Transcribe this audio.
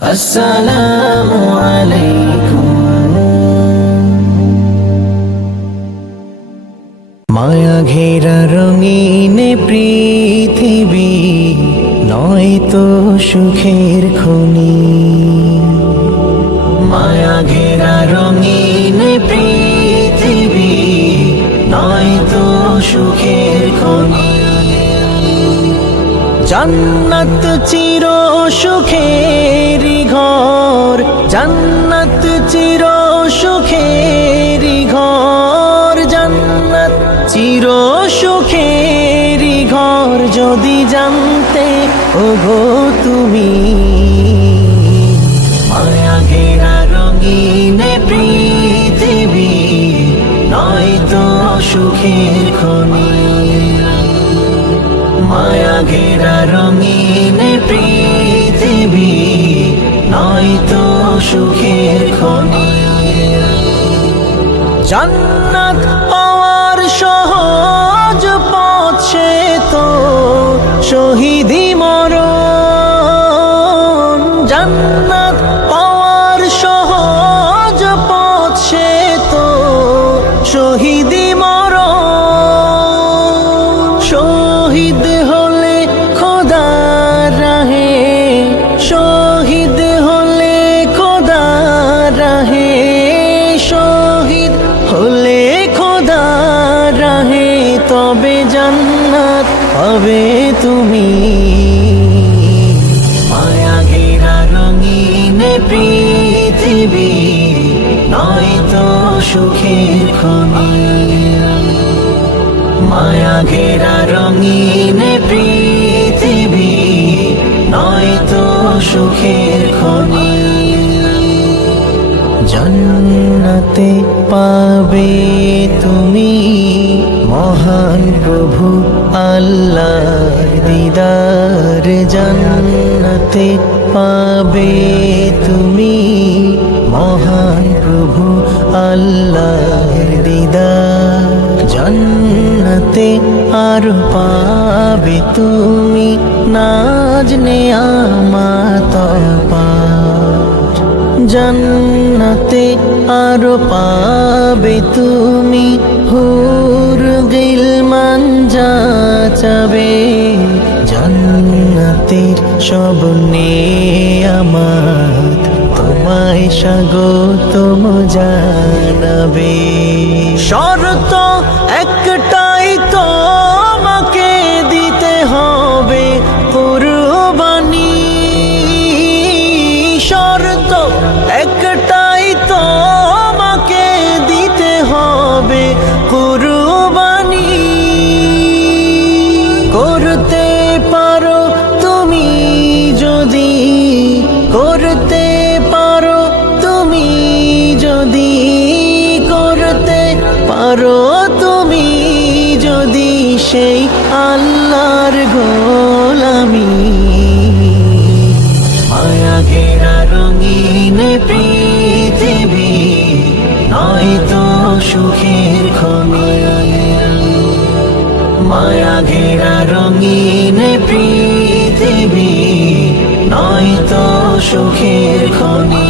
আসসালামু আলাইকুম। মায়া ঘেরা রঙিন পৃথিবী নয় তো সুখের খনি। মায়া ঘেরা রঙিন পৃথিবী নয় তো সুখের খনি। জান্নাত চির সুখের ঘর, জান্নাত চির সুখের ঘর, জান্নাত চির সুখের ঘর। যদি জানতে ওগো তুমি, মায়া ঘেরা রঙিন পৃথিবী নয় তো সুখের খনি। মায়া ঘেরা রঙিন পৃথিবী নয় তো সুখের খনি। জান্নাত পাওয়ার সহজ পথ সে তো শহীদি মরণ। জান্নাত পাওয়ার সহজ পথ সে তো শহীদি মরণ। শহীদ হলে খোদার রাহে, শহীদ হলে খোদার রাহে, শহীদ হলে খোদার রাহে, তবে জান্নাত পাবে তুমি। মায়া ঘেরা রঙিন পৃথিবী নয় তো সুখের খনি। মায়া ঘেরা রঙিন পৃথিবী নয় তো সুখের খনি। জান্নাতে পাবে তুমি মহান প্রভু আল্লাহর দিদার। জান্নাতে পাবে তুমি মহান প্রভু আল্লাহর দিদার। জান্নাতে আর পাবে তুমি নাজ নেয়ামত পার। জান্নাতে আর পাবে তুমি হুর গিলমান যা চাবে। জান্নাতের সব নেয়ামত তোমায় স্বাগতম জানাবে। শর্ত একটাই তোমাকে দিতে হবে কুরবানি। শর্ত একটাই তোমাকে দিতে হবে কুরবানি। করতে পারো তুমি যদি, করতে পারো তুমি যদি, করতে পারো তুমি যদি সেই আল্লাহর গোলামি। মায়া ঘেরা রঙিন পৃথিবী নয় তো সুখের খনি। মায়া ঘেরা রঙিন পৃথিবী নয় তো সুখের খনি।